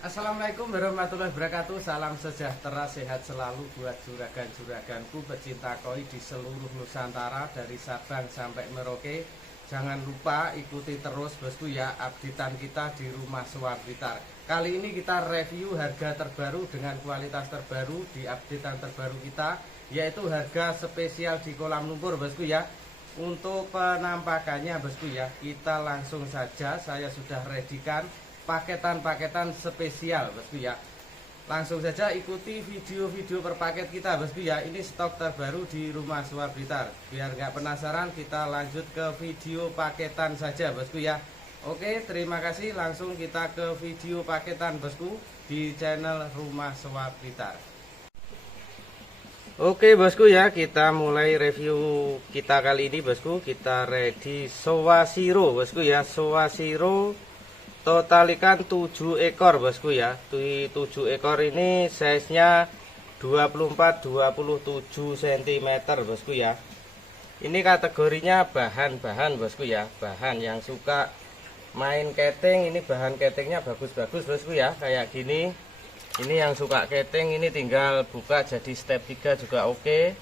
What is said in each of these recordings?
Assalamualaikum warahmatullahi wabarakatuh. Salam sejahtera, sehat selalu buat juragan-juraganku pecinta koi di seluruh Nusantara dari Sabang sampai Merauke. Jangan lupa ikuti terus bosku ya updatean kita di Rumah Soa Blitar. Kali ini kita review harga terbaru dengan kualitas terbaru di updatean terbaru kita, yaitu harga spesial di kolam lumpur bosku ya. Untuk penampakannya bosku ya, kita langsung saja, saya sudah readykan paketan-paketan spesial bosku ya. Langsung saja ikuti video-video per paket kita bosku ya. Ini stok terbaru di Rumah Soa Blitar. Biar nggak penasaran, kita lanjut ke video paketan saja bosku ya. Oke, terima kasih. Langsung kita ke video paketan bosku di channel Rumah Soa Blitar. Oke bosku ya, kita mulai review kita kali ini bosku. Kita ready Soa Siro bosku ya. Soa Siro total ikan 7 ekor bosku ya. 7 ekor ini size nya 24-27 cm bosku ya. Ini kategorinya bahan-bahan bosku ya. Bahan yang suka main keting, ini bahan ketingnya bagus-bagus bosku ya. Kayak gini. Ini yang suka keting, ini tinggal buka jadi step 3 juga oke.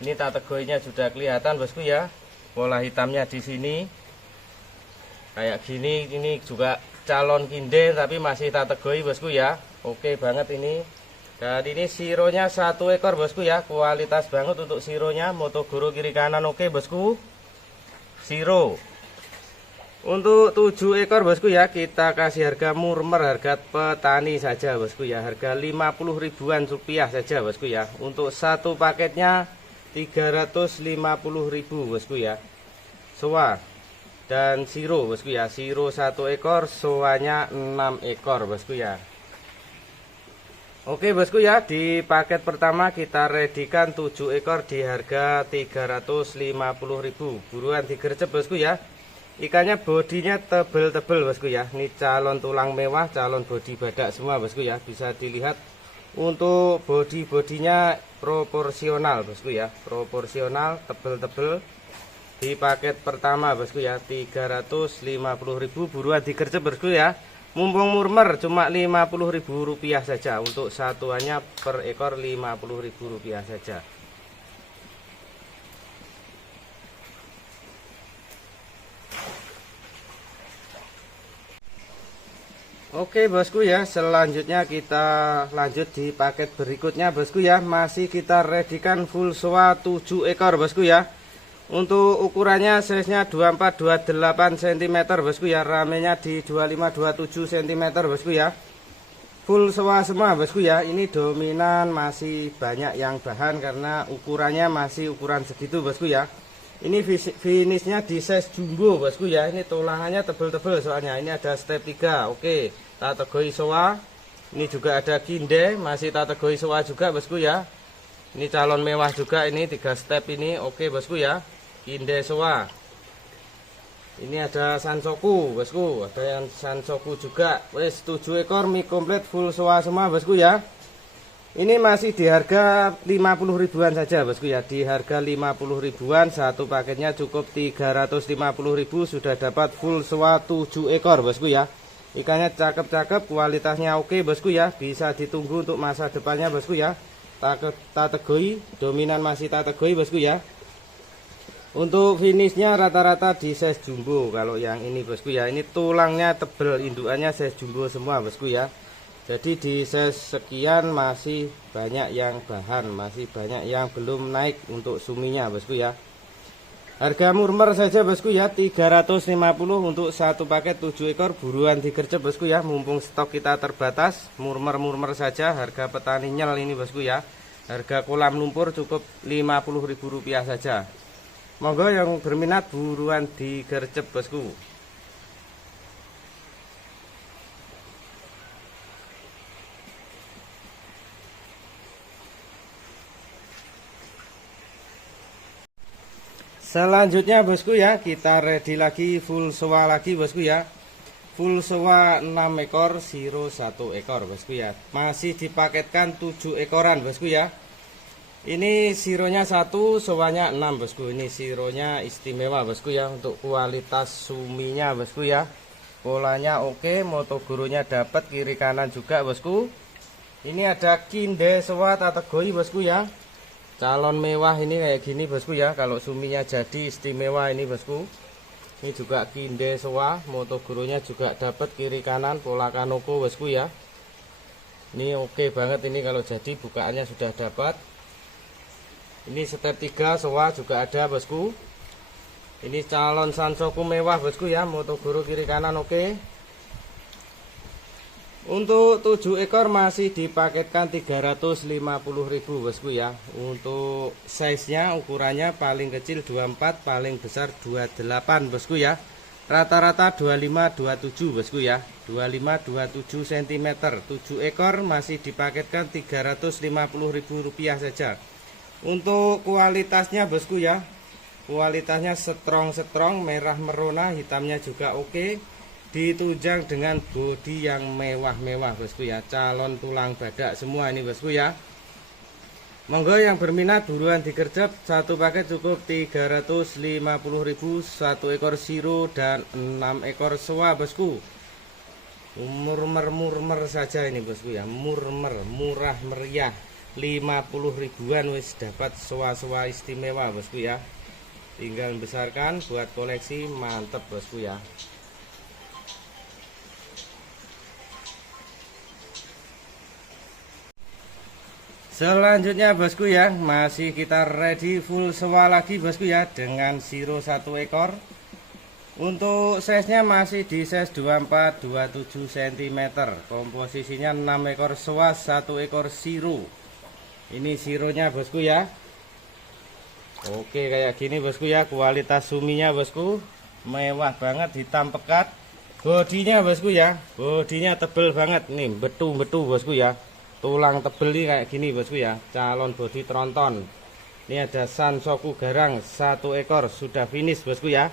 Ini kategorinya sudah kelihatan bosku ya. Pola hitamnya di sini kayak gini. Ini juga calon kinde tapi masih kategori bosku ya. Oke banget ini. Dan ini sironya 1 ekor bosku ya. Kualitas banget untuk sironya. Motogoro kiri kanan oke bosku. Siro untuk 7 ekor bosku ya. Kita kasih harga murmer, harga petani saja bosku ya. Harga 50 ribuan rupiah saja bosku ya. Untuk satu paketnya 350.000 bosku ya. Soa dan siro bosku ya. Siro 1 ekor, soanya 6 ekor bosku ya. Oke bosku ya, di paket pertama kita readykan 7 ekor di harga 350.000. Buruan digercep bosku ya. Ikannya bodinya tebel-tebel bosku ya. Ini calon tulang mewah, calon bodi badak semua bosku ya. Bisa dilihat untuk bodinya proporsional bosku ya. Proporsional, tebel-tebel. Di paket pertama bosku ya 350.000. Buruan digercep bosku ya. Mumpung murmer cuma 50.000 rupiah saja. Untuk satuannya per ekor 50.000 rupiah saja. Oke bosku ya, selanjutnya kita lanjut di paket berikutnya bosku ya. Masih kita readykan full soa 7 ekor bosku ya. Untuk ukurannya size nya 24-28 cm bosku ya. Ramenya di 25-27 cm bosku ya. Full soa semua bosku ya. Ini dominan masih banyak yang bahan karena ukurannya masih ukuran segitu bosku ya. Ini finishnya di size jumbo bosku ya. Ini tulangannya tebel-tebel soalnya. Ini ada step 3 oke. Kategori soa. Ini juga ada kinde, masih kategori soa juga bosku ya. Ini calon mewah juga, ini 3 step ini oke bosku ya. Kinde soa. Ini ada sansoku bosku, ada yang sansoku juga. Wes 7 ekor mie komplit full soa semua bosku ya. Ini masih di harga 50 ribuan saja bosku ya. Di harga 50 ribuan, satu paketnya cukup 350.000 sudah dapat full soa 7 ekor bosku ya. Ikannya cakep-cakep, kualitasnya oke bosku ya. Bisa ditunggu untuk masa depannya bosku ya. Kategori dominan masih kategori bosku ya. Untuk finishnya rata-rata di size jumbo. Kalau yang ini bosku ya, ini tulangnya tebel, indukannya size jumbo semua bosku ya. Jadi di size sekian masih banyak yang bahan, masih banyak yang belum naik untuk suminya bosku ya. Harga murmer saja bosku ya 350 untuk satu paket 7 ekor. Buruan digercep bosku ya, mumpung stok kita terbatas. Murmer saja, harga petani nyel ini bosku ya. Harga kolam lumpur cukup 50.000 rupiah saja. Monggo yang berminat buruan digercep bosku. Selanjutnya bosku ya, kita ready lagi full soa lagi bosku ya. Full soa 6 ekor, siro 1 ekor bosku ya. Masih dipaketkan 7 ekoran bosku ya. Ini sironya 1, soanya 6 bosku. Ini sironya istimewa bosku ya, untuk kualitas suminya bosku ya. polanya oke, motogurunya dapat, kiri kanan juga bosku. Ini ada kinde sewa kategori bosku ya, calon mewah ini kayak gini bosku ya. Kalau suminya jadi istimewa ini bosku. Ini juga kinde sewa, motogurunya juga dapat, kiri kanan, pola kanoko bosku ya. Ini oke banget ini kalau jadi, bukaannya sudah dapat. Ini step 3 sewa juga ada bosku. Ini calon sansoku mewah bosku ya, motoguru kiri kanan oke. Untuk 7 ekor masih dipaketkan 350.000 bosku ya. Untuk size nya ukurannya paling kecil 24, paling besar 28 bosku ya. Rata-rata 25-27 bosku ya, 25-27 cm. 7 ekor masih dipaketkan Rp350.000 saja. Untuk kualitasnya bosku ya, kualitasnya strong merah merona, hitamnya juga oke. Ditunjang dengan bodi yang mewah-mewah bosku ya, calon tulang badak semua ini bosku ya. Monggo yang berminat buruan digercep, satu paket cukup 350.000, 1 ekor siro dan 6 ekor sewa bosku. Murmer saja ini bosku ya, murah meriah, 50 ribuan wis dapat sewa-sewa istimewa bosku ya. Tinggal membesarkan buat koleksi, mantep bosku ya. Selanjutnya bosku ya, masih kita ready full sewa lagi bosku ya, dengan siro 1 ekor. Untuk size nya masih di size 24-27 cm. Komposisinya 6 ekor sewa, 1 ekor siro. Ini sironya bosku ya. Oke kayak gini bosku ya, kualitas suminya bosku mewah banget, hitam pekat. Bodinya bosku ya, bodinya tebel banget nih, betu bosku ya. Tulang tebel nih kayak gini bosku ya, calon bodi tronton. Ini ada sansoku garang 1 ekor, sudah finish bosku ya,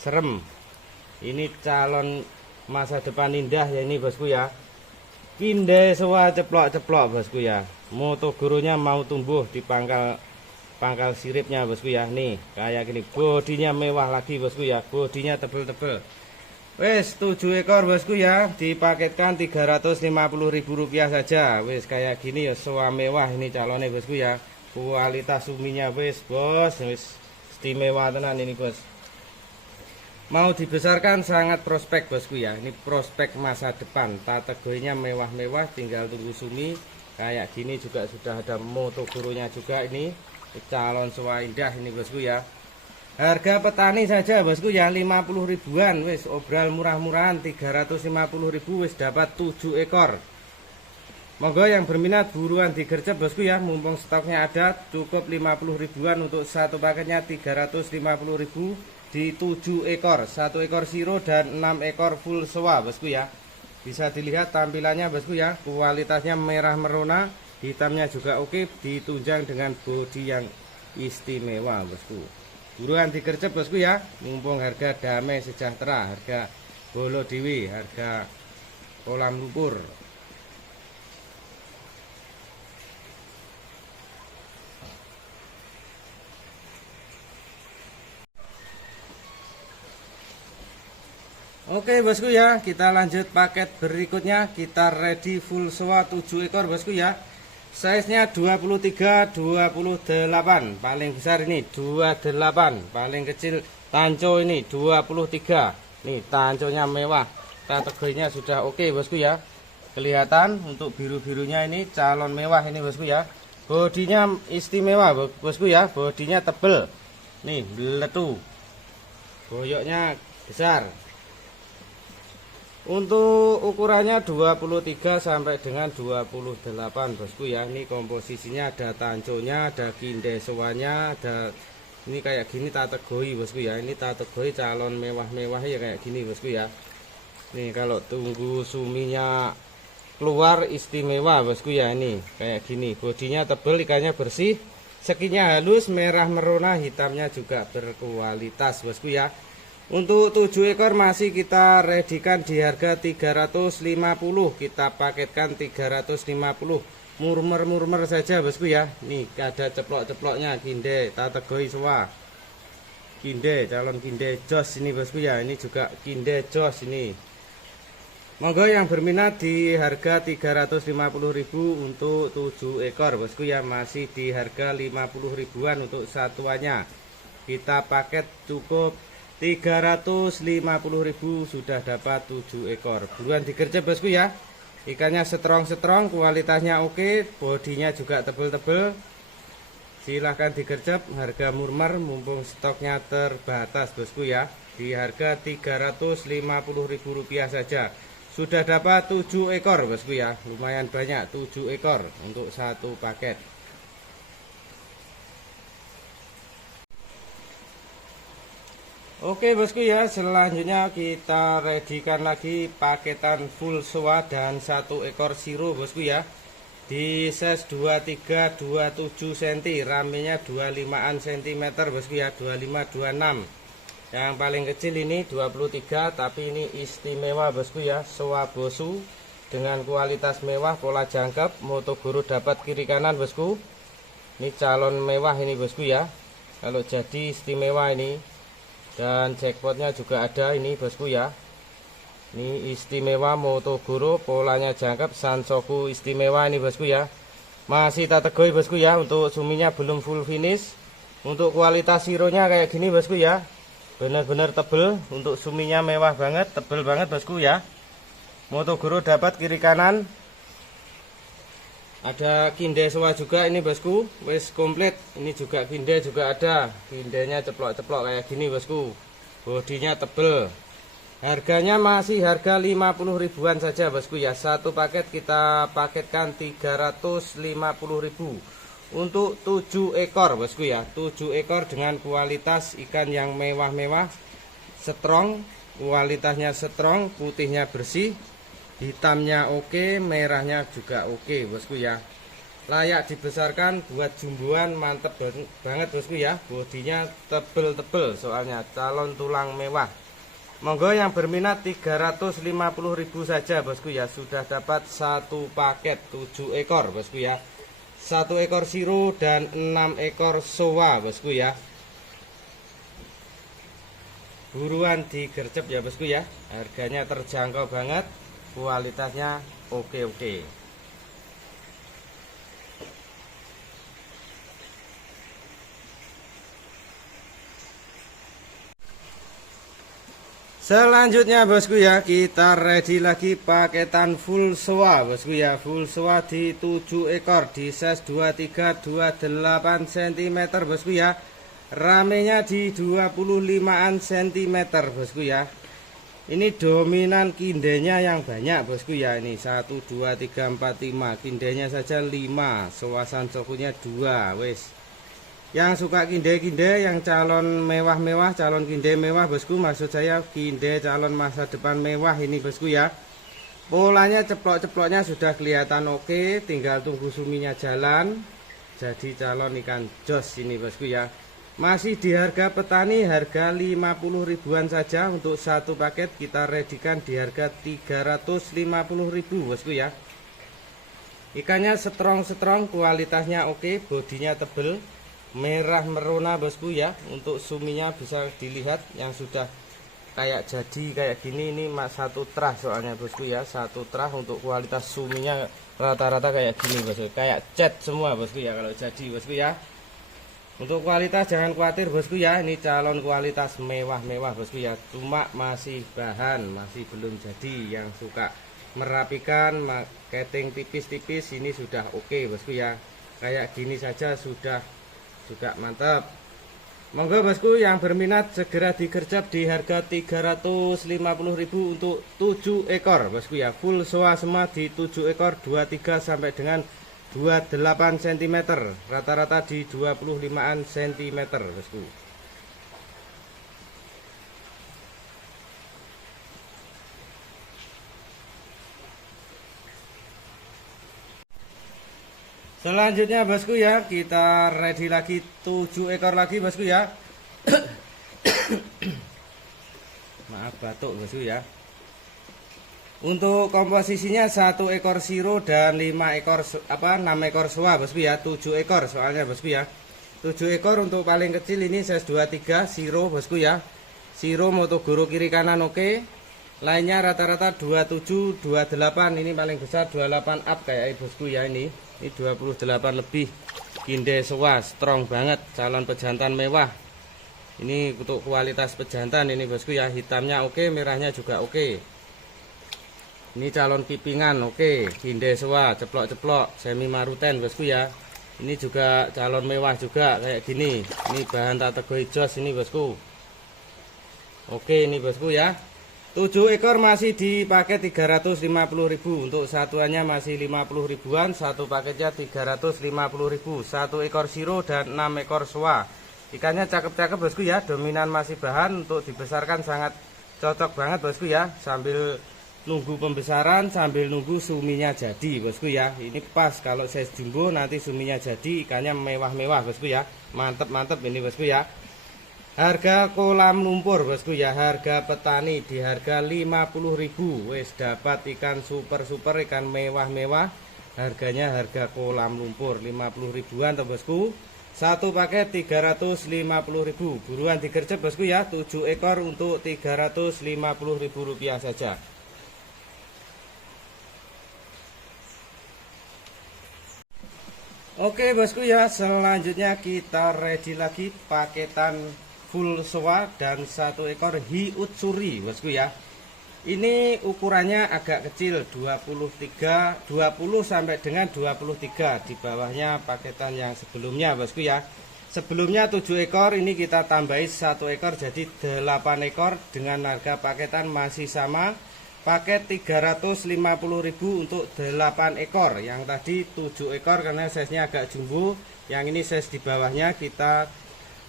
serem. Ini calon masa depan indah ya ini bosku ya. Kinde sewa ceplok bosku ya. Motogurunya mau tumbuh di pangkal siripnya bosku ya. Nih kayak gini, bodinya mewah lagi bosku ya, bodinya tebel. Wes 7 ekor bosku ya, dipaketkan Rp350.000 saja. Wes kayak gini ya, sewa mewah ini calonnya bosku ya. Kualitas suminya wes bos, wes istimewa tenan ini bos. Mau dibesarkan sangat prospek bosku ya. Ini prospek masa depan, kategorinya mewah-mewah, tinggal tunggu sumi. Kayak gini juga sudah ada motogurunya juga ini. Calon sewa indah ini bosku ya. Harga petani saja bosku ya 50 ribuan, wis obral murah-murahan 350.000 wis dapat 7 ekor. Monggo yang berminat buruan digercep bosku ya, mumpung stoknya ada. Cukup 50 ribuan untuk satu paketnya, 350.000 di 7 ekor, 1 ekor siro dan 6 ekor full sewa bosku ya. Bisa dilihat tampilannya bosku ya, kualitasnya merah merona, hitamnya juga oke, ditunjang dengan bodi yang istimewa bosku. Buruan digercep bosku ya, mumpung harga damai sejahtera, harga bolo dewi, harga kolam lumpur. Oke bosku ya, kita lanjut paket berikutnya. Kita ready full sewa 7 ekor bosku ya. Size nya 23-28, paling besar ini 28, paling kecil tanco ini 23. Nih tanconya mewah, kategorinya sudah oke bosku ya. Kelihatan untuk biru-birunya ini calon mewah ini bosku ya. Bodinya istimewa bosku ya, bodinya tebel. Nih beletu, boyoknya besar. Untuk ukurannya 23 sampai dengan 28 bosku ya. Ini komposisinya ada tanconya, ada kinde sewanya, ada ini kayak gini kategori bosku ya. Ini kategori calon mewah-mewah ya kayak gini bosku ya. Nih kalau tunggu suminya keluar istimewa bosku ya. Ini kayak gini, bodinya tebel, ikannya bersih, skinnya halus, merah merona, hitamnya juga berkualitas bosku ya. Untuk 7 ekor masih kita redikan di harga 350, kita paketkan 350. Murmer saja bosku ya. Nih ada ceplok-ceploknya, kinde kategori sewa. Kinde, calon kinde jos ini bosku ya. Ini juga kinde jos ini. Monggo yang berminat di harga 350.000 untuk 7 ekor bosku ya, masih di harga 50 ribuan untuk satuannya. Kita paket cukup 350.000 sudah dapat 7 ekor. Buruan digercep bosku ya. Ikannya strong-strong, kualitasnya oke, bodinya juga tebel-tebel. Silahkan digercep, harga murmer mumpung stoknya terbatas bosku ya. Di harga Rp350.000 saja. Sudah dapat 7 ekor bosku ya. Lumayan banyak, 7 ekor untuk satu paket. Oke bosku ya, selanjutnya kita readykan lagi paketan full soa dan 1 ekor siro bosku ya. Di size 23-27 cm, ramenya 25an cm bosku ya, 25-26. Yang paling kecil ini 23, tapi ini istimewa bosku ya, soa bosu dengan kualitas mewah, pola jangkep, motogoro dapat kiri kanan bosku. Ini calon mewah ini bosku ya, kalau jadi istimewa ini. Dan jackpotnya juga ada ini bosku ya. Ini istimewa motogoro, polanya jangkep, sansoku istimewa ini bosku ya. Masih tategoi bosku ya, untuk suminya belum full finish. Untuk kualitas sironya kayak gini bosku ya, benar-benar tebel, untuk suminya mewah banget, tebel banget bosku ya. Motogoro dapat kiri kanan. Ada kinde soa juga ini bosku, wis komplit. Ini juga kinde juga ada, kindenya ceplok-ceplok kayak gini bosku. Bodinya tebel. Harganya masih harga 50 ribuan saja bosku ya. Satu paket kita paketkan 350.000 untuk 7 ekor bosku ya. 7 ekor dengan kualitas ikan yang mewah-mewah, strong, kualitasnya strong, putihnya bersih, hitamnya oke, merahnya juga oke bosku ya. Layak dibesarkan buat jumboan, mantep banget bosku ya. Bodinya tebel-tebel, soalnya calon tulang mewah. Monggo yang berminat 350.000 saja bosku ya. Sudah dapat satu paket 7 ekor bosku ya. 1 ekor siro dan 6 ekor soa bosku ya. Buruan digercep ya bosku ya. Harganya terjangkau banget, kualitasnya oke-oke. Selanjutnya bosku ya, kita ready lagi paketan full soa bosku ya. Full soa di 7 ekor di size 23-28 cm bosku ya. Ramenya di 25an cm bosku ya. Ini dominan kindenya yang banyak bosku ya. Ini 1, 2, 3, 4, 5. Kindenya saja 5, soa sansokunya 2 wes. Yang suka kinde-kinde, yang calon mewah-mewah, calon kinde mewah bosku, maksud saya kinde calon masa depan mewah ini bosku ya. Polanya ceplok-ceploknya sudah kelihatan oke, tinggal tunggu suminya jalan. Jadi calon ikan jos ini bosku ya. Masih di harga petani, harga 50 ribuan saja. Untuk satu paket kita readykan di harga 350.000 bosku ya. Ikannya strong-strong, kualitasnya oke, bodinya tebel, merah merona bosku ya. Untuk suminya bisa dilihat yang sudah kayak jadi kayak gini, ini satu trah soalnya bosku ya. Satu trah, untuk kualitas suminya rata-rata kayak gini bosku, kayak cat semua bosku ya kalau jadi bosku ya. Untuk kualitas jangan khawatir bosku ya, ini calon kualitas mewah-mewah bosku ya. Cuma masih bahan, masih belum jadi. Yang suka merapikan, keting tipis-tipis, ini sudah oke bosku ya. Kayak gini saja sudah juga mantap. Monggo bosku yang berminat segera digercep di harga 350.000 untuk 7 ekor bosku ya. Full soa semua di 7 ekor, 23 sampai dengan 28 cm, rata-rata di 25an cm bosku. Selanjutnya bosku ya, kita ready lagi 7 ekor lagi bosku ya. Maaf batuk bosku ya. Untuk komposisinya 1 ekor siro dan 6 ekor soa bosku ya. 7 ekor soalnya bosku ya. 7 ekor untuk paling kecil ini size 23 siro bosku ya. Siro motogoro kiri kanan oke. Lainnya rata-rata 27, 28, ini paling besar 28 up kayak bosku ya ini. Ini 28 lebih. Kinde sewa, strong banget, calon pejantan mewah. Ini untuk kualitas pejantan ini bosku ya, hitamnya oke, merahnya juga oke. Ini calon pipingan oke, kinde sewa, ceplok-ceplok, semi maruten bosku ya. Ini juga calon mewah juga kayak gini. Ini bahan kategori jos ini bosku. Oke ini bosku ya. 7 ekor masih di paket 350.000. Untuk satuannya masih 50 ribuan. Satu paketnya 350.000. 1 ekor siro dan 6 ekor soa. Ikannya cakep-cakep bosku ya. Dominan masih bahan, untuk dibesarkan sangat cocok banget bosku ya. Sambil nunggu pembesaran, sambil nunggu suminya jadi bosku ya. Ini pas kalau size jumbo, nanti suminya jadi, ikannya mewah-mewah bosku ya. Mantep-mantep ini bosku ya. Harga kolam lumpur bosku ya, harga petani di harga 50.000. Wes dapat ikan super-super, ikan mewah-mewah. Harganya harga kolam lumpur 50 ribuan toh bosku. Satu paket 350.000. Buruan digercep bosku ya, 7 ekor untuk 350.000 rupiah saja. Oke bosku ya, selanjutnya kita ready lagi paketan full soa dan 1 ekor hiutsuri bosku ya. Ini ukurannya agak kecil, 20 sampai dengan 23, di bawahnya paketan yang sebelumnya bosku ya. Sebelumnya 7 ekor, ini kita tambahi 1 ekor jadi 8 ekor dengan harga paketan masih sama. Paket 350.000 untuk 8 ekor. Yang tadi 7 ekor karena size-nya agak jumbo. Yang ini size di bawahnya kita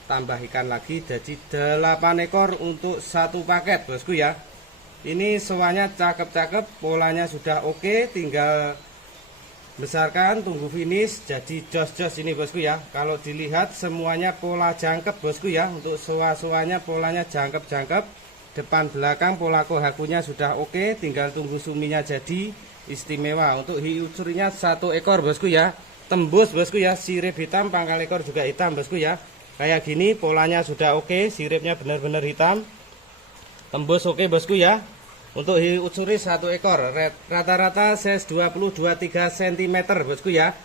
tambahkan lagi jadi 8 ekor untuk 1 paket bosku ya. Ini soanya cakep-cakep, polanya sudah oke, tinggal besarkan, tunggu finish jadi jos-jos ini bosku ya. Kalau dilihat semuanya pola jangkep bosku ya. Untuk soa-soanya polanya jangkep-jangkep, depan belakang pola kohakunya sudah oke, tinggal tunggu suminya jadi istimewa. Untuk hiutsurinya 1 ekor bosku ya, tembus bosku ya, sirip hitam, pangkal ekor juga hitam bosku ya. Kayak gini polanya sudah oke, siripnya benar-benar hitam, tembus oke bosku ya. Untuk hiutsuri 1 ekor rata-rata size 20-23 cm bosku ya.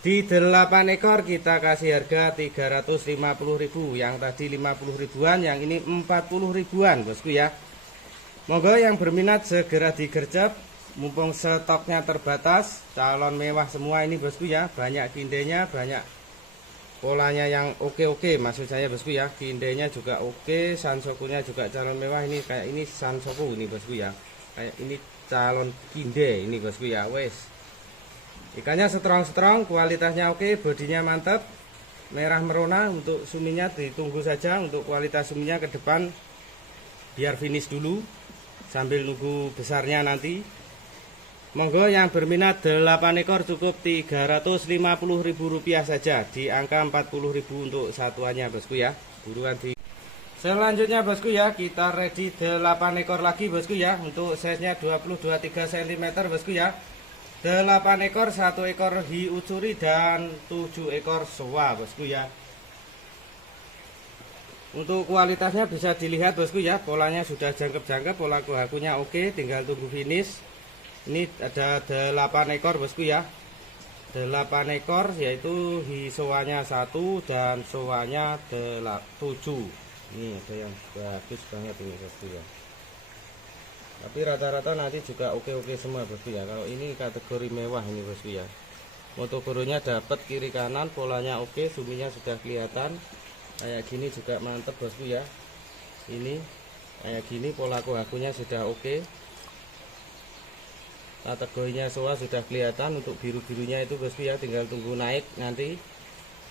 Di 8 ekor kita kasih harga 350.000. Yang tadi 50 ribuan, yang ini 40 ribuan bosku ya. Monggo yang berminat segera digercep, mumpung stoknya terbatas. Calon mewah semua ini bosku ya, banyak kindenya, banyak polanya yang oke-oke, maksud saya bosku ya. Kindenya juga oke, sansokunya juga calon mewah. Ini kayak ini sansoku ini bosku ya, kayak ini calon kinde ini bosku ya. Wes ikannya strong-strong, kualitasnya oke, bodinya mantap, merah merona. Untuk suminya ditunggu saja, untuk kualitas suminya ke depan biar finish dulu sambil nunggu besarnya nanti. Monggo yang berminat 8 ekor cukup 350.000 rupiah saja, di angka 40.000 untuk satuannya bosku ya. Buruan di. Selanjutnya bosku ya, kita ready 8 ekor lagi bosku ya. Untuk size nya 20-23 cm bosku ya. 8 ekor, 1 ekor hiutsuri dan 7 ekor soa bosku ya. Untuk kualitasnya bisa dilihat bosku ya, polanya sudah jangkep-jangkep, pola kohakunya oke, tinggal tunggu finish. Ini ada 8 ekor bosku ya, 8 ekor, yaitu soanya 1 dan soanya 7. Ini ada yang bagus banget ini bosku ya, tapi rata-rata nanti juga oke-oke semua bosku ya. Kalau ini kategori mewah ini bosku ya. Motogoronya dapat kiri kanan, polanya oke, suminya sudah kelihatan. Kayak gini juga mantep bosku ya. Ini kayak gini pola kohakunya sudah oke. Kategorinya soa sudah kelihatan. Untuk biru-birunya itu bosku ya, tinggal tunggu naik nanti.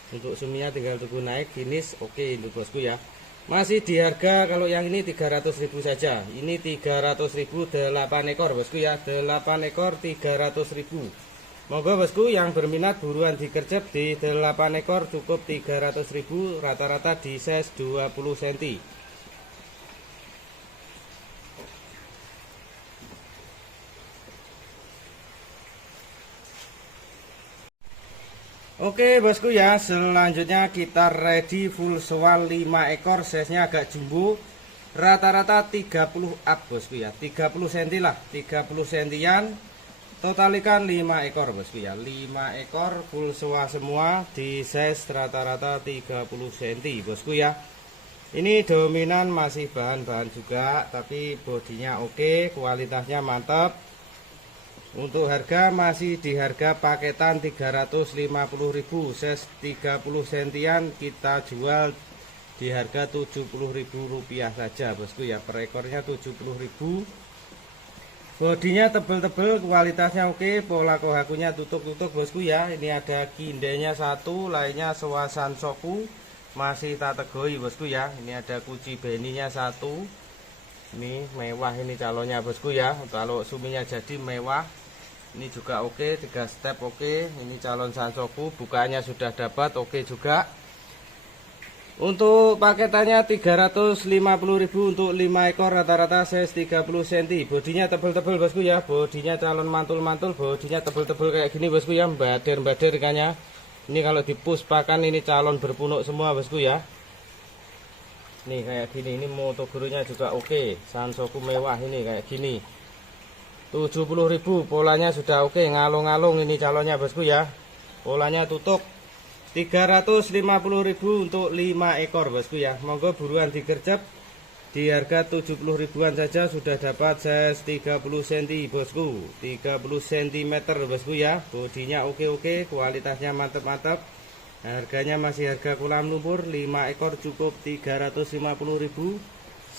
Untuk suminya tinggal tunggu naik, finish oke ini bosku ya. Masih di harga, kalau yang ini 300.000 saja. Ini 300.000 8 ekor bosku ya, 8 ekor 300.000. Monggo bosku yang berminat buruan digercep, di 8 ekor cukup 300.000, rata-rata di size 20 cm. Oke bosku ya, selanjutnya kita ready full soal 5 ekor, size nya agak jumbo. rata-rata 30 up bosku ya, 30 cm lah, 30 cm. Total ikan 5 ekor bosku ya, 5 ekor full soa semua di size rata-rata 30 cm bosku ya. Ini dominan masih bahan-bahan juga, tapi bodinya oke, kualitasnya mantap. Untuk harga masih di harga paketan 350.000, size 30 cm kita jual di harga Rp70.000 saja bosku ya, per ekornya 70.000. Bodinya tebel-tebel, kualitasnya oke, pola kohakunya tutup-tutup bosku ya. Ini ada kindenya satu, lainnya soa sansoku masih kategori bosku ya. Ini ada kuci beninya satu. Ini mewah ini calonnya bosku ya. Kalau suminya jadi mewah. Ini juga oke, 3 step oke. Ini calon sansoku, bukaannya sudah dapat, oke juga. Untuk paketannya 350.000 untuk 5 ekor rata-rata size 30 cm. Bodinya tebel-tebel bosku ya. Bodinya calon mantul-mantul, bodinya tebel-tebel kayak gini bosku ya, bader-bader ikannya. Ini kalau dipuspakan ini calon berpunuk semua bosku ya. Nih kayak gini, ini motogurunya juga oke. Sansoku mewah ini kayak gini. 70.000, polanya sudah oke, ngalung-ngalung ini calonnya bosku ya. Polanya tutup. 350.000 untuk 5 ekor bosku ya. Monggo buruan digercep di harga 70 ribuan saja sudah dapat size 30 cm bosku. 30 cm bosku ya. Bodinya oke-oke, kualitasnya mantap-mantap. Harganya masih harga kolam lumpur, 5 ekor cukup 350.000.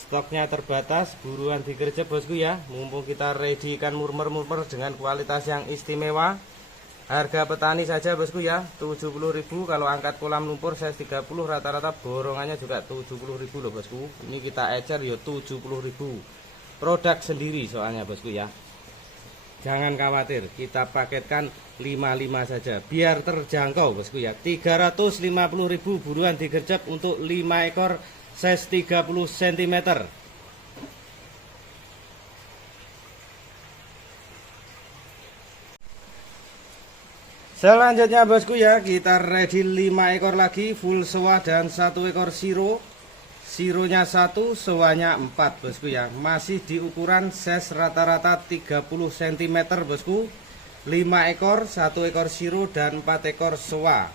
Stoknya terbatas, buruan digercep bosku ya. Mumpung kita ready ikan murmer-murmer dengan kualitas yang istimewa. Harga petani saja bosku ya, 70.000. Kalau angkat kolam lumpur size 30 rata-rata borongannya juga 70.000 loh bosku. Ini kita ecer ya 70.000. Produk sendiri soalnya bosku ya. Jangan khawatir, kita paketkan 55 saja biar terjangkau bosku ya. 350.000 buruan digercep untuk 5 ekor size 30 cm. Selanjutnya bosku ya, kita ready 5 ekor lagi full soa dan 1 ekor siro. Sironya 1, soanya 4 bosku ya. Masih di ukuran size rata-rata 30 cm bosku. 5 ekor, 1 ekor siro dan 4 ekor soa.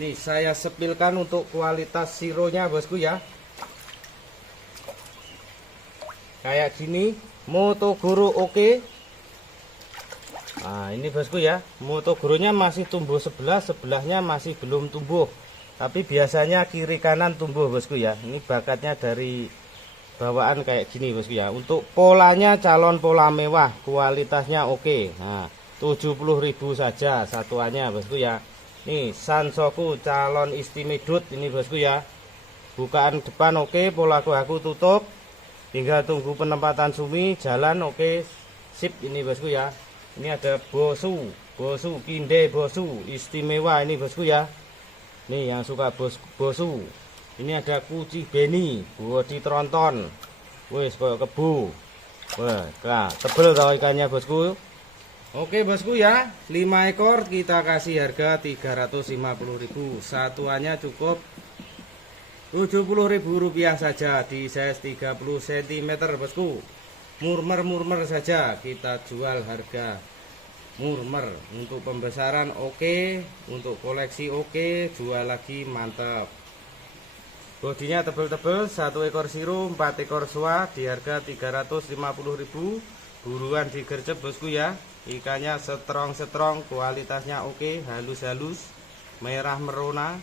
Nih saya sepilkan untuk kualitas sironya bosku ya. Kayak gini, motogoro oke. Nah ini bosku ya, motogoronya masih tumbuh sebelah, sebelahnya masih belum tumbuh. Tapi biasanya kiri kanan tumbuh bosku ya. Ini bakatnya dari bawaan kayak gini bosku ya. Untuk polanya calon pola mewah, kualitasnya oke. Nah 70.000 saja satuannya bosku ya. Nih sansoku calon istimedut ini bosku ya. Bukaan depan oke, pola kohaku tutup. Tinggal tunggu penempatan sumi, jalan oke, sip ini bosku ya. Ini ada bosu kinde bosu istimewa ini bosku ya. Nih yang suka bosu. Ini ada kuci beni, bodi tronton. Wes koyo kebu. Wah, tebel tau ikannya bosku. Oke bosku ya, 5 ekor kita kasih harga 350.000. Satuannya cukup Rp70.000 saja di size 30 cm bosku. Murmer saja kita jual harga murmer. Untuk pembesaran oke, untuk koleksi oke, jual lagi mantap. Bodinya tebel-tebel, 1 ekor siro, 4 ekor soa di harga 350.000. Buruan digercep bosku ya. Ikannya strong, kualitasnya oke, halus-halus, merah merona.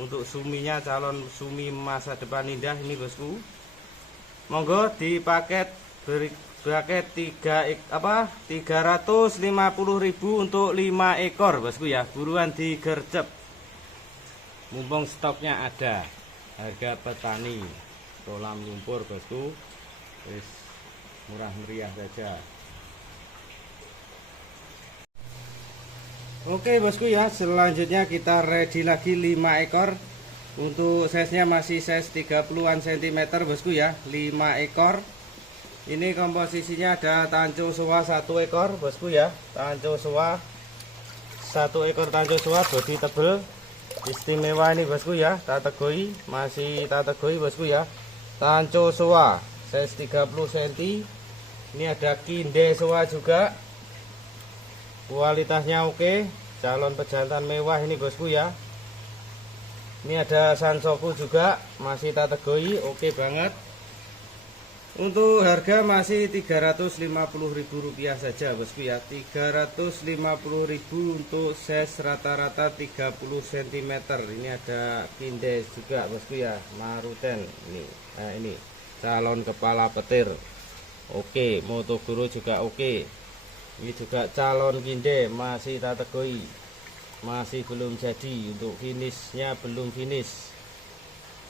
Untuk suminya calon sumi masa depan indah ini bosku. Monggo di paket 350.000 untuk 5 ekor bosku ya. Buruan digercep. Mumpung stoknya ada. Harga petani kolam lumpur bosku. Wis murah meriah saja. Oke bosku ya, selanjutnya kita ready lagi 5 ekor. Untuk size-nya masih size 30-an cm bosku ya, 5 ekor. Ini komposisinya ada tanco soa 1 ekor bosku ya. Tanco soa 1 ekor, tanco soa bodi tebel istimewa ini bosku ya. Kategori masih kategori bosku ya. tanco soa size 30 cm. Ini ada kinde soa juga, kualitasnya oke, calon pejantan mewah ini bosku ya. Ini ada sansoku juga, masih kategori oke banget. Untuk harga masih Rp350.000 saja bosku ya. Rp350.000 untuk size rata-rata 30 cm. Ini ada kinde juga bosku ya, maruten ini. Nah ini calon kepala petir oke, Motogoro juga oke. Ini juga calon kinde, masih kategori, masih belum jadi. Untuk finishnya belum finish,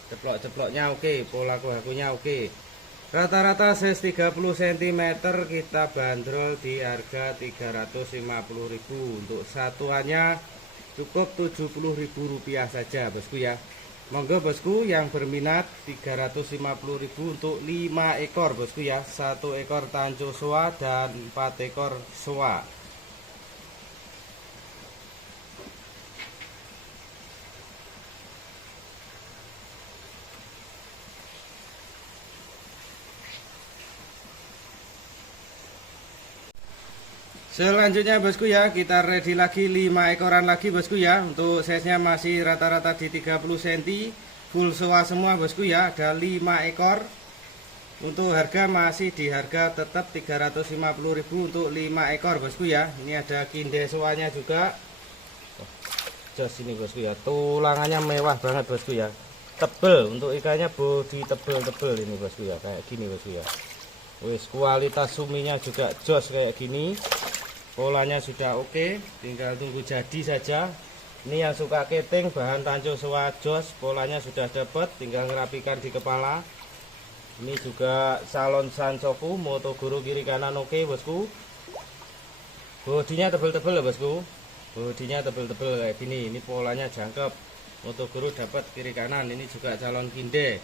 ceplok-ceploknya oke, pola kuhakunya oke. Rata-rata size 30 cm kita bandrol di harga Rp350.000. Untuk satuannya cukup Rp70.000 saja bosku ya. Monggo bosku yang berminat, Rp350.000 untuk 5 ekor bosku ya. 1 ekor tanco soa dan 4 ekor soa. Selanjutnya bosku ya, kita ready lagi 5 ekoran lagi bosku ya. Untuk size nya masih rata-rata di 30 cm, full soa semua bosku ya. Ada 5 ekor. Untuk harga masih di harga tetap Rp350.000 untuk 5 ekor bosku ya. Ini ada kinde soanya juga. Jos ini bosku ya, tulangannya mewah banget bosku ya. Tebel, untuk ikannya bodi tebel-tebel ini bosku ya, kayak gini bosku ya. Wis, kualitas suminya juga jos kayak gini. Polanya sudah oke, tinggal tunggu jadi saja. Ini yang suka keting, bahan tanco soa jos, polanya sudah dapat, tinggal ngerapikan di kepala. Ini juga salon sansoku, Motogoro kiri kanan oke bosku. Bodinya tebel-tebel ya bosku, bodinya tebel-tebel kayak gini. Ini polanya jangkep, Motogoro dapat kiri kanan. Ini juga calon kinde.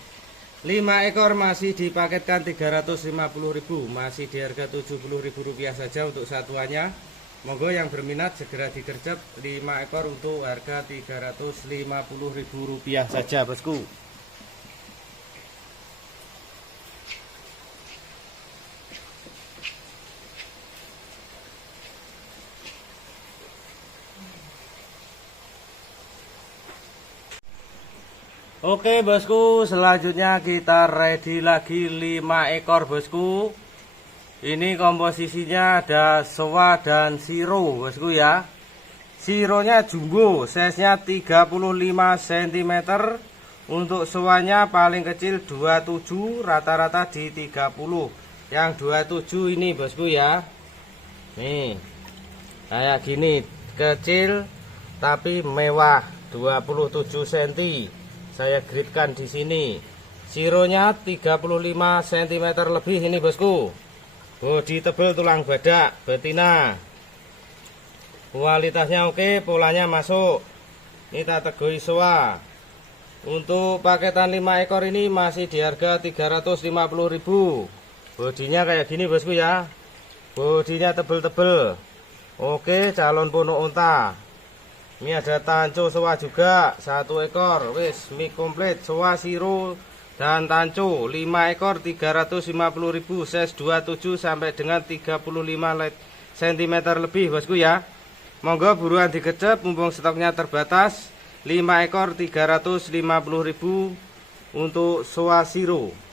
5 ekor masih dipaketkan Rp350.000, masih di harga Rp70.000 saja untuk satuannya. Monggo yang berminat segera digercep 5 ekor untuk harga Rp350.000 saja bosku. Oke bosku, selanjutnya kita ready lagi 5 ekor bosku. Ini komposisinya ada soa dan siro bosku ya. Sironya jumbo, size nya 35 cm. Untuk soanya paling kecil 27, rata-rata di 30. Yang 27 ini bosku ya. Nih, kayak gini, kecil tapi mewah, 27 cm. Saya gridkan di sini. Sironya 35 cm lebih ini bosku. Bodi tebel, tulang badak, betina. Kualitasnya oke, polanya masuk. Ini kategori soa. Untuk paketan 5 ekor ini masih di harga Rp350.000. Bodinya kayak gini bosku ya. Bodinya tebel-tebel. Oke, calon pono unta. Ini ada tanco soa juga, 1 ekor. Wis, mie komplit, soa, siro, dan tanco. 5 ekor Rp350.000, size 27 sampai dengan 35 cm lebih bosku ya. Monggo buruan digecep, mumpung stoknya terbatas. 5 ekor Rp350.000 untuk soa siro.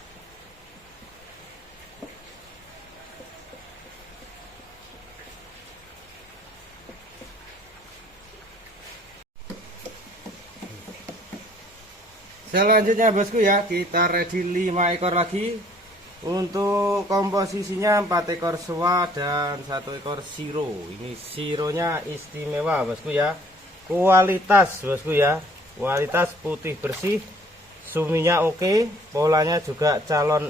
Selanjutnya bosku ya, kita ready 5 ekor lagi. Untuk komposisinya 4 ekor soa dan 1 ekor siro. Ini sironya istimewa bosku ya. Kualitas bosku ya, kualitas putih bersih, suminya oke, polanya juga calon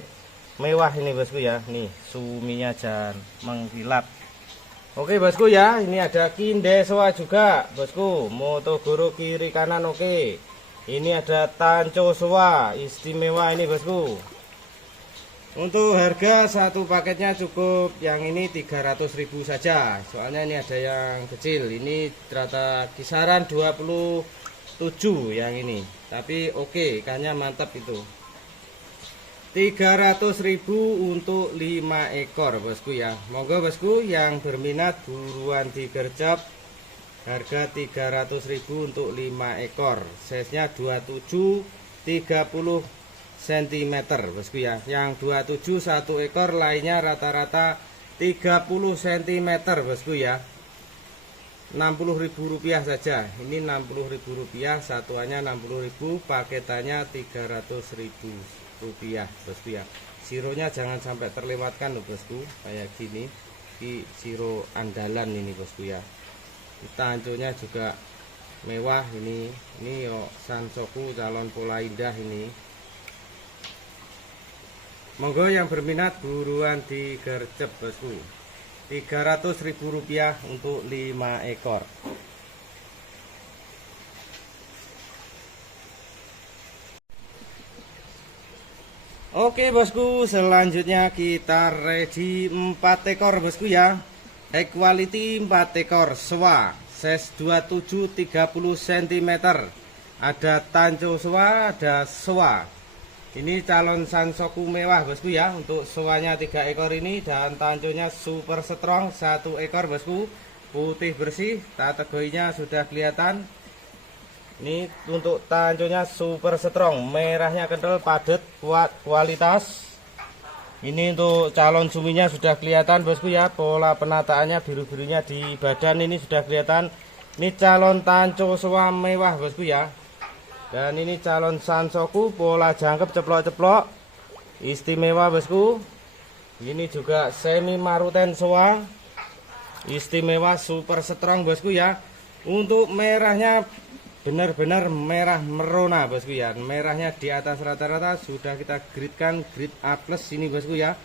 mewah ini bosku ya. Nih, suminya jangan mengkilap. Oke bosku ya, ini ada kinde soa juga bosku, Motogoro kiri kanan oke. Ini ada tanco soa istimewa ini bosku. Untuk harga satu paketnya cukup yang ini 300.000 saja. Soalnya ini ada yang kecil. Ini rata kisaran 27 yang ini. Tapi oke, ikannya mantap itu. 300.000 untuk 5 ekor bosku ya. Monggo bosku yang berminat buruan digercep. Harga 300.000 untuk 5 ekor. Size-nya 27 30 cm bosku ya. Yang 27 satu ekor, lainnya rata-rata 30 cm bosku ya. Rp60.000 saja. Ini Rp60.000, satuannya Rp60.000, paketannya Rp300.000 bosku ya. Sironya jangan sampai terlewatkan loh bosku, kayak gini. Ini siro andalan ini bosku ya. Tanconya juga mewah ini yo Sansoku calon pola indah ini. Monggo yang berminat buruan digercep bosku. Rp300.000 untuk 5 ekor. Oke bosku, selanjutnya kita ready 4 ekor bosku ya. High quality 4 ekor sewa, size 27 30 cm. Ada tanco sewa, ada sewa. Ini calon Sansoku mewah bosku ya. Untuk sewanya 3 ekor ini, dan tanconya super strong 1 ekor bosku. Putih bersih, kategorinya sudah kelihatan. Ini untuk tanconya super strong, merahnya kental, padat, kuat, kualitas. Ini untuk calon suminya sudah kelihatan bosku ya. Pola penataannya biru-birunya di badan ini sudah kelihatan. Ini calon tanco sewa mewah bosku ya. Dan ini calon Sansoku, pola jangkep ceplok-ceplok, istimewa bosku. Ini juga semi maruten sewa, istimewa, super strong bosku ya. Untuk merahnya benar-benar merah merona bosku ya. Merahnya di atas rata-rata, sudah kita gridkan grade A+ ini bosku ya.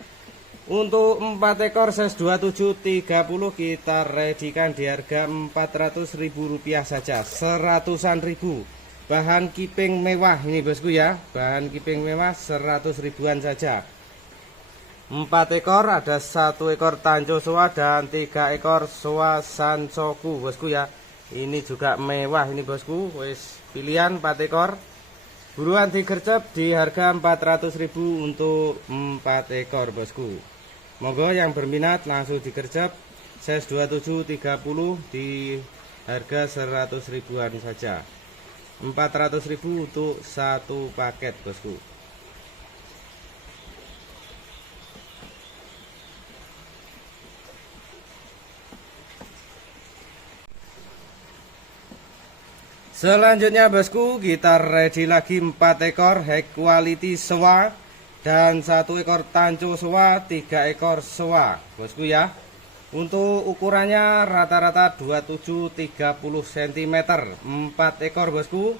Untuk 4 ekor size 27 30 kita readykan di harga Rp400.000 saja, seratusan ribu. Bahan kiping mewah ini bosku ya. Bahan kiping mewah 100.000-an saja. 4 ekor, ada 1 ekor tanco soa dan 3 ekor soa Sansoku bosku ya. Ini juga mewah ini bosku. Wis pilihan 4 ekor. Buruan digercep di harga Rp400.000 untuk 4 ekor bosku. Monggo yang berminat langsung digercep. Size 27 30 di harga 100.000-an saja. Rp400.000 untuk 1 paket bosku. Selanjutnya bosku, kita ready lagi 4 ekor high quality sewa dan 1 ekor tanco sewa, 3 ekor sewa bosku ya. Untuk ukurannya rata-rata 27 30 cm, 4 ekor bosku.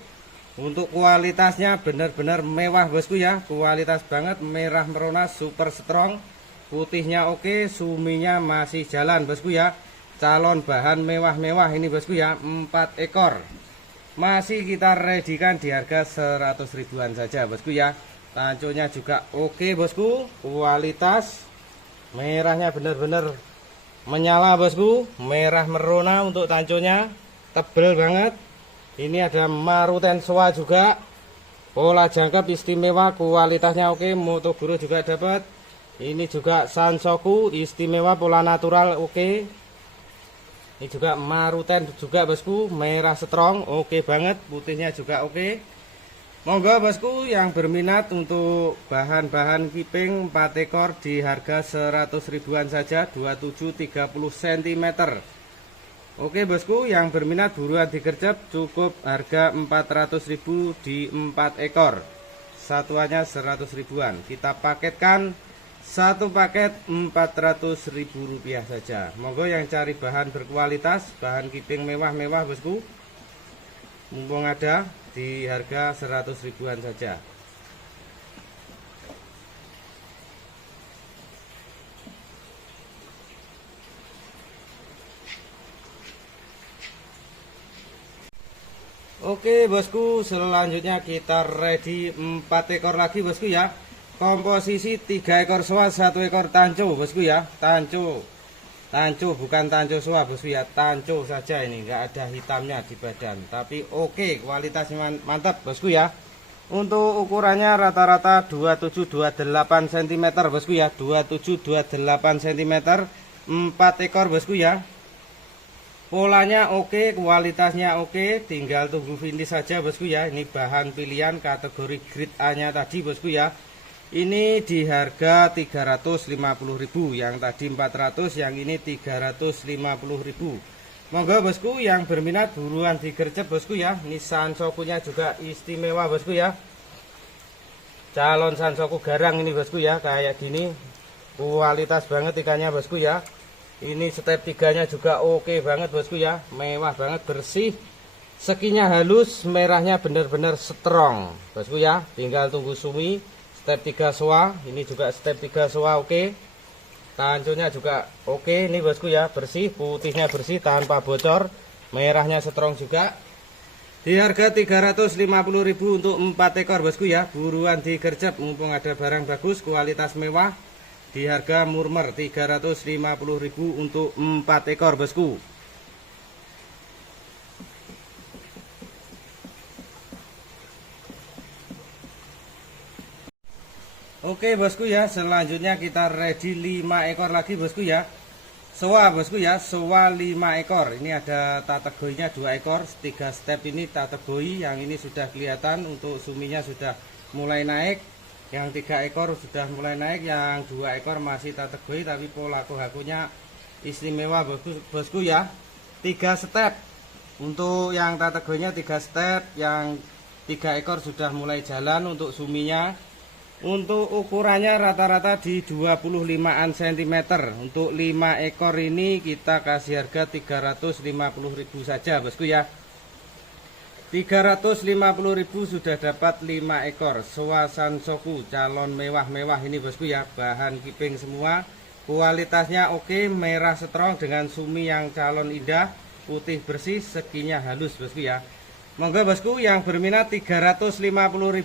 Untuk kualitasnya benar-benar mewah bosku ya. Kualitas banget, merah merona, super strong. Putihnya oke, suminya masih jalan bosku ya. Calon bahan mewah-mewah ini bosku ya, 4 ekor. Masih kita readykan di harga 100.000-an saja bosku ya. Tanconya juga oke bosku. Kualitas merahnya benar-benar menyala bosku, merah merona untuk tanconya, tebel banget. Ini ada maruten soa juga, pola jangkep istimewa, kualitasnya oke. Motoguro juga dapat. Ini juga Sansoku istimewa, pola natural oke. Ini juga maruten juga bosku, merah strong oke banget, putihnya juga oke. Monggo bosku yang berminat untuk bahan-bahan kiping 4 ekor di harga 100.000-an saja, 27 30 cm. Oke bosku, yang berminat buruan digercep, cukup harga 400.000 di 4 ekor. Satuannya 100.000-an. Kita paketkan 1 paket Rp400.000 saja. Monggo yang cari bahan berkualitas, bahan kiping mewah-mewah bosku. Mumpung ada di harga 100.000-an saja. Oke bosku, selanjutnya kita ready 4 ekor lagi bosku ya. Komposisi 3 ekor soa, 1 ekor tanco bosku ya. Tanco bukan tanco soa bosku ya, tanco saja ini, enggak ada hitamnya di badan. Tapi oke, kualitasnya mantap bosku ya. Untuk ukurannya rata-rata 27-28 cm bosku ya, 27-28 cm, 4 ekor bosku ya. Polanya oke, kualitasnya oke, tinggal tunggu finish saja bosku ya. Ini bahan pilihan kategori grade A nya tadi bosku ya. Ini di harga 350.000, yang tadi 400, yang ini 350.000. Monggo bosku yang berminat buruan digercep bosku ya. Ini sansokunya juga istimewa bosku ya. Calon sansoku garang ini bosku ya, kayak gini. Kualitas banget ikannya bosku ya. Ini step 3-nya juga oke banget bosku ya, mewah banget, bersih, sekinya halus, merahnya benar-benar strong bosku ya. Tinggal tunggu sumi. Step 3 soa, ini juga step 3 soa oke. Tancunya juga oke ini bosku ya, bersih, putihnya bersih tanpa bocor, merahnya strong juga. Di harga 350.000 untuk 4 ekor bosku ya. Buruan digercep mumpung ada barang bagus, kualitas mewah. Di harga murmer 350.000 untuk 4 ekor bosku. Oke bosku ya, selanjutnya kita ready 5 ekor lagi bosku ya. Soa bosku ya, soa 5 ekor. Ini ada kategorinya 2 ekor, 3 step ini kategori. Yang ini sudah kelihatan untuk suminya sudah mulai naik. Yang 3 ekor sudah mulai naik, yang 2 ekor masih kategori tapi pola kohakunya istimewa bosku ya. 3 step. Untuk yang kategorinya 3 step, yang 3 ekor sudah mulai jalan untuk suminya. Untuk ukurannya rata-rata di 25an cm. Untuk 5 ekor ini kita kasih harga 350.000 saja bosku ya. 350.000 sudah dapat 5 ekor soa sansoku calon mewah-mewah ini bosku ya. Bahan kiping semua, kualitasnya oke, merah strong dengan sumi yang calon indah, putih bersih, sekinya halus bosku ya. Monggo bosku yang berminat 350.000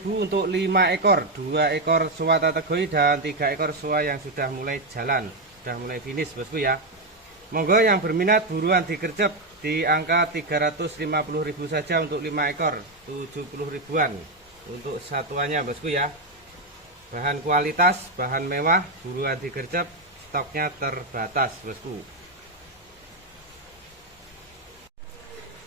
untuk 5 ekor, 2 ekor soa kategori dan 3 ekor soa yang sudah mulai jalan, sudah mulai finish bosku ya. Monggo yang berminat buruan digercep di angka 350.000 saja untuk 5 ekor, 70 ribuan untuk satuannya bosku ya. Bahan kualitas, bahan mewah, buruan digercep, stoknya terbatas bosku.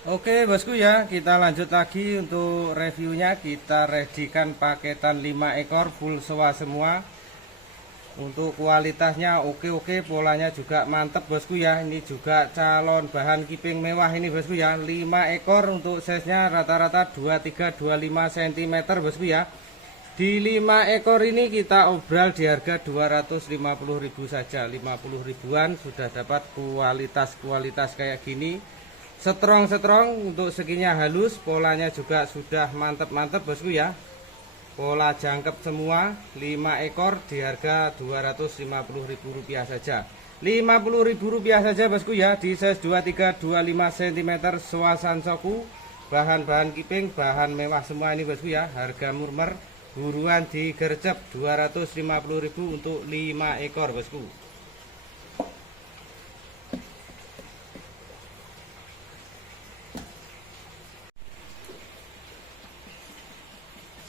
Oke bosku ya, kita lanjut lagi untuk reviewnya. Kita readykan paketan 5 ekor full soa semua. Untuk kualitasnya oke, polanya juga mantep bosku ya. Ini juga calon bahan kiping mewah ini bosku ya. 5 ekor untuk size-nya rata-rata 23-25 cm bosku ya. Di 5 ekor ini kita obral di harga 250.000 saja, 50 ribuan sudah dapat kualitas kayak gini. Strong untuk sekinya halus, polanya juga sudah mantep bosku ya. Pola jangkep semua, 5 ekor di harga Rp250.000 saja. Rp50.000 saja bosku ya, di size 23-25 cm soa sansoku. Bahan-bahan kiping, bahan mewah semua ini bosku ya. Harga murmer, buruan digercep 250.000 untuk 5 ekor bosku.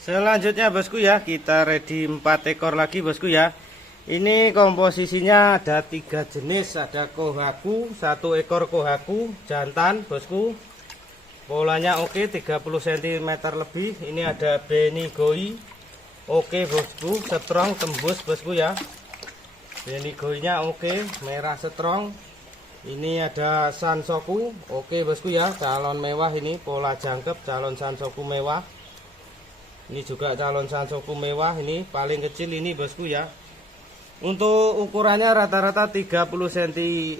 Selanjutnya bosku ya, kita ready 4 ekor lagi bosku ya. Ini komposisinya ada 3 jenis, ada kohaku, 1 ekor kohaku jantan bosku. Polanya oke, 30 cm lebih. Ini ada benigoi. Oke bosku, strong tembus bosku ya. Benigoinya oke, merah strong. Ini ada sansoku. Oke bosku ya, calon mewah ini, pola jangkep calon sansoku mewah. Ini juga calon sansoku mewah, ini paling kecil ini bosku ya. Untuk ukurannya rata-rata 30 cm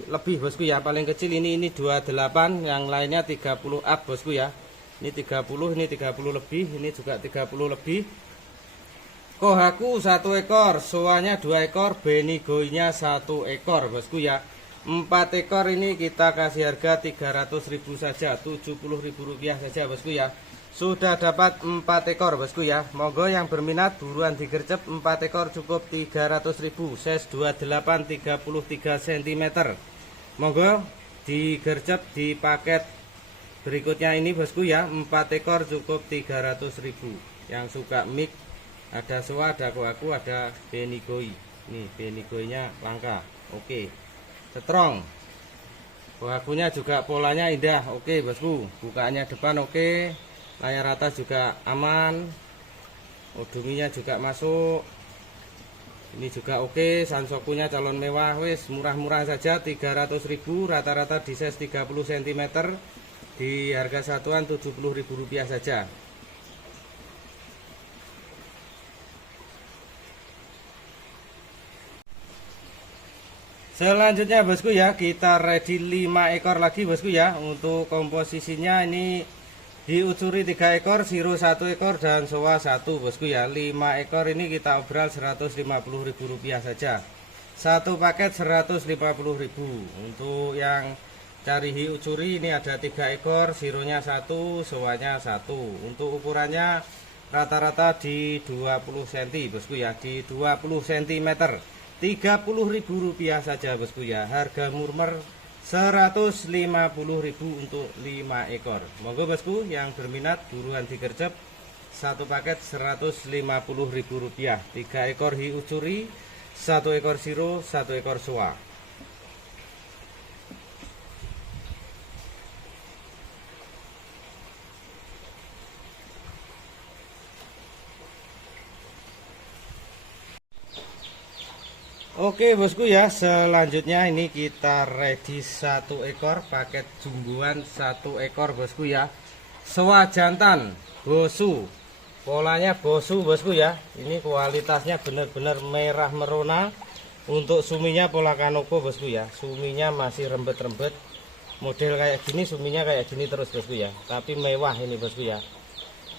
lebih bosku ya. Paling kecil ini 28, yang lainnya 30 up bosku ya. Ini 30, ini 30 lebih, ini juga 30 lebih. Kohaku 1 ekor, soanya 2 ekor, benigoinya 1 ekor bosku ya. 4 ekor ini kita kasih harga 300.000 saja, Rp70.000 saja bosku ya. Sudah dapat 4 ekor bosku ya. Monggo yang berminat buruan digercep, 4 ekor cukup 300.000, size 28 33 cm. Monggo digercep di paket berikutnya ini bosku ya. 4 ekor cukup 300.000. yang suka mix, ada soa, ada koaku, ada benigoi. Nih benigoinya langka. Oke, strong. Koakunya juga polanya indah. Oke bosku, bukaannya depan oke, layar atas juga aman, odominya juga masuk. Ini juga oke, sansokunya calon mewah. Wis murah-murah saja, 300.000, rata-rata di size 30 cm, di harga satuan Rp70.000 saja. Selanjutnya bosku ya, kita ready 5 ekor lagi bosku ya. Untuk komposisinya ini diucuri 3 ekor, siro 1 ekor, dan soa 1 bosku ya. 5 ekor ini kita obral Rp150.000 saja. Satu paket Rp150.000. Untuk yang cari hiu ucuri ini ada 3 ekor, sironya 1, soanya 1. Untuk ukurannya rata-rata di 20 cm bosku ya, di 20 cm. Rp30.000 saja bosku ya. Harga murmer Rp150.000 untuk 5 ekor. Monggo bosku yang berminat buruan digercep. Satu paket Rp150.000. 3 ekor hiu ucuri, 1 ekor siro, 1 ekor soa. Oke bosku ya, selanjutnya ini kita ready 1 ekor paket jumbuan, 1 ekor bosku ya. Soa jantan bosu, polanya bosu bosku ya. Ini kualitasnya benar-benar merah merona. Untuk suminya pola kanoko bosku ya, suminya masih rembet-rembet. Model kayak gini, suminya kayak gini terus bosku ya, tapi mewah ini bosku ya.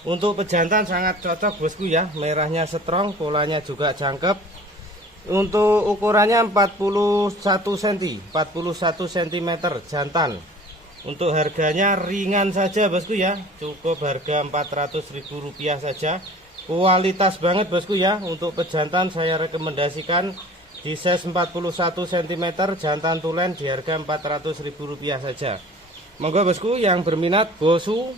Untuk pejantan sangat cocok bosku ya, merahnya strong, polanya juga jangkep. Untuk ukurannya 41 cm, 41 cm jantan. Untuk harganya ringan saja bosku ya, cukup harga Rp400.000 saja. Kualitas banget bosku ya. Untuk pejantan saya rekomendasikan di size 41 cm jantan tulen di harga Rp400.000 saja. Monggo bosku yang berminat bosu.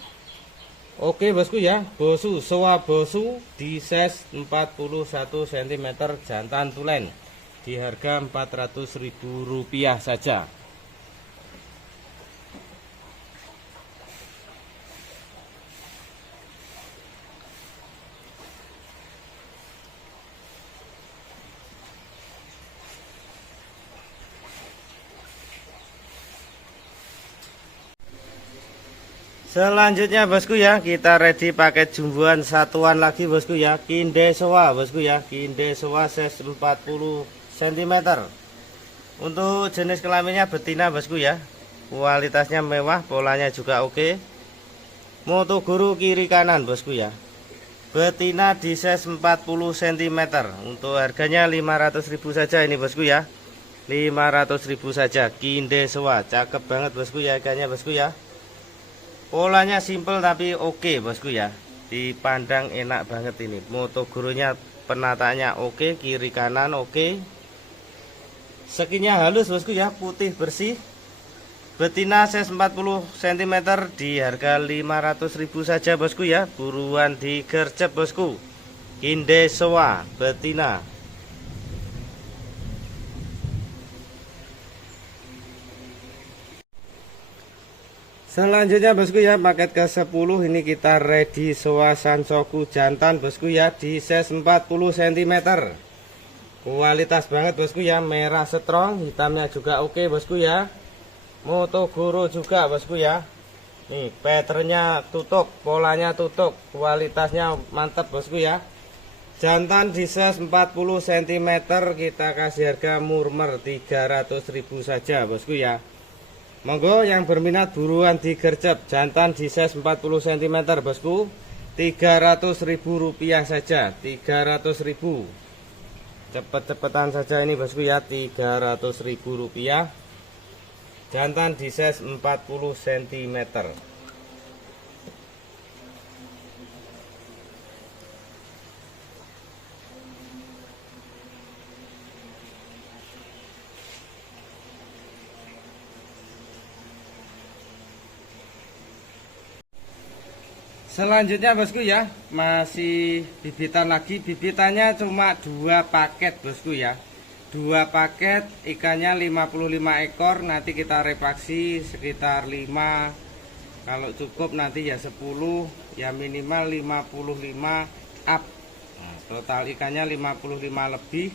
Oke bosku ya, bosu, soa bosu di size 41 cm jantan tulen di harga Rp400.000 saja. Selanjutnya bosku ya, kita ready paket jumbuan satuan lagi bosku ya. Kinde soa bosku ya, kinde soa size 40 cm. Untuk jenis kelaminnya betina bosku ya. Kualitasnya mewah, polanya juga oke. Moto guru kiri kanan bosku ya. Betina di size 40 cm. Untuk harganya Rp500.000 saja ini bosku ya. Rp500.000 saja. Kinde soa, cakep banget bosku ya ikannya bosku ya. Polanya simple tapi oke bosku ya. Dipandang enak banget ini. Moto gurunya penataannya oke, kiri kanan oke. Skinnya halus bosku ya, putih bersih. Betina size 40 cm di harga Rp500.000 saja bosku ya. Buruan digercep bosku. Kinde soa betina. Selanjutnya bosku ya, paket ke-10 ini kita ready soa sansoku jantan bosku ya di size 40 cm. Kualitas banget bosku ya, merah strong, hitamnya juga oke bosku ya. Moto guru juga bosku ya. Nih patternnya tutuk, polanya tutuk, kualitasnya mantap bosku ya. Jantan di size 40 cm kita kasih harga murmer Rp300.000 saja bosku ya. Monggo yang berminat buruan digercep, jantan di size 40 cm bosku, Rp300.000 saja, Rp300.000. Cepet-cepetan saja ini bosku ya, Rp300.000. Jantan di size 40 cm. Selanjutnya bosku ya, masih bibitan lagi. Bibitannya cuma 2 paket bosku ya. 2 paket, ikannya 55 ekor. Nanti kita repaksi sekitar 5. Kalau cukup nanti ya 10, ya minimal 55 up. Nah, total ikannya 55 lebih.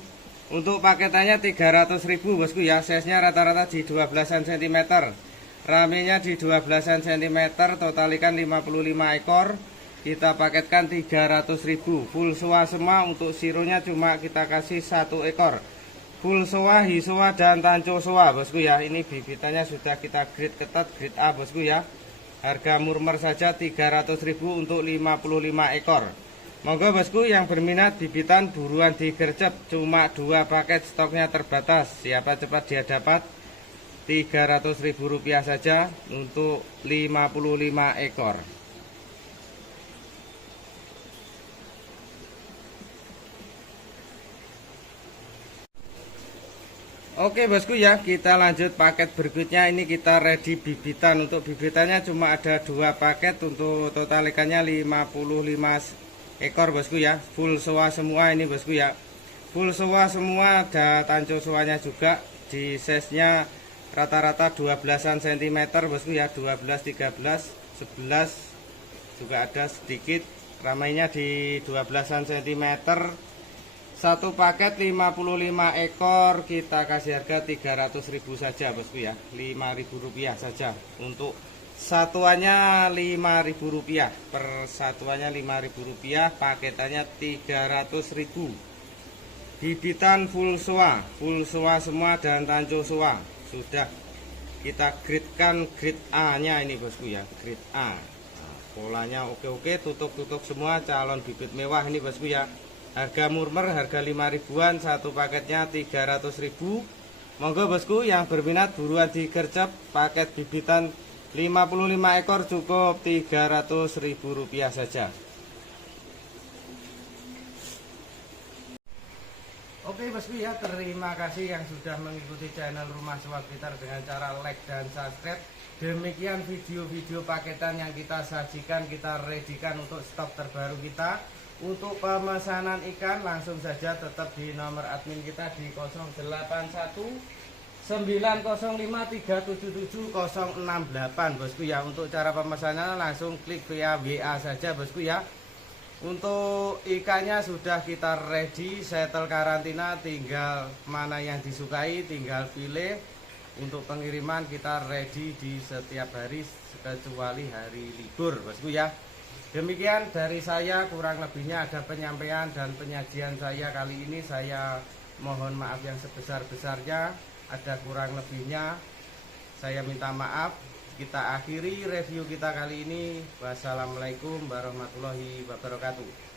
Untuk paketannya 300.000 bosku ya. Size-nya rata-rata di 12 cm. Ramenya di 12 cm, total ikan 55 ekor. Kita paketkan 300.000. Full soa semua, untuk sironya cuma kita kasih 1 ekor. Full soa, hisoa dan tanco soa bosku ya. Ini bibitannya sudah kita grade ketat, grade A bosku ya. Harga murmer saja 300.000 untuk 55 ekor. Monggo bosku yang berminat bibitan buruan digercep, cuma 2 paket, stoknya terbatas. Siapa cepat dia dapat. Rp300.000 saja untuk 55 ekor. Oke bosku ya, kita lanjut paket berikutnya. Ini kita ready bibitan. Untuk bibitannya cuma ada 2 paket, untuk total ikannya 55 ekor bosku ya. Full soa semua ini bosku ya. Full soa semua, ada tanco soanya juga. Di size nya rata-rata 12 cm bosku ya, 12, 13, 11 juga ada sedikit. Ramainya di 12 cm. 1 paket 55 ekor, kita kasih harga 300.000 saja bosku ya. Rp5.000 saja. Untuk satuannya Rp5.000, per satuannya Rp5.000, paketannya 300.000. Bibitan full soa semua dan tanco soa. Sudah kita gradekan grade A nya ini bosku ya, grade A. Nah, polanya oke, tutup semua, calon bibit mewah ini bosku ya. Harga murmer, harga 5.000-an, 1 paketnya 300.000. Monggo bosku yang berminat buruan digercep. Paket bibitan 55 ekor cukup Rp300.000 saja. Oke bosku ya, terima kasih yang sudah mengikuti channel Rumah Soa Blitar dengan cara like dan subscribe. Demikian video-video paketan yang kita sajikan, kita readykan untuk stok terbaru kita. Untuk pemesanan ikan langsung saja tetap di nomor admin kita di 081 905 377 068 bosku ya. Untuk cara pemesanan langsung klik via WA saja bosku ya. Untuk ikannya sudah kita ready, settle karantina, tinggal mana yang disukai tinggal pilih. Untuk pengiriman kita ready di setiap hari kecuali hari libur bosku ya. Demikian dari saya, kurang lebihnya ada penyampaian dan penyajian saya kali ini. Saya mohon maaf yang sebesar-besarnya, ada kurang lebihnya saya minta maaf. Kita akhiri review kita kali ini. Wassalamualaikum warahmatullahi wabarakatuh.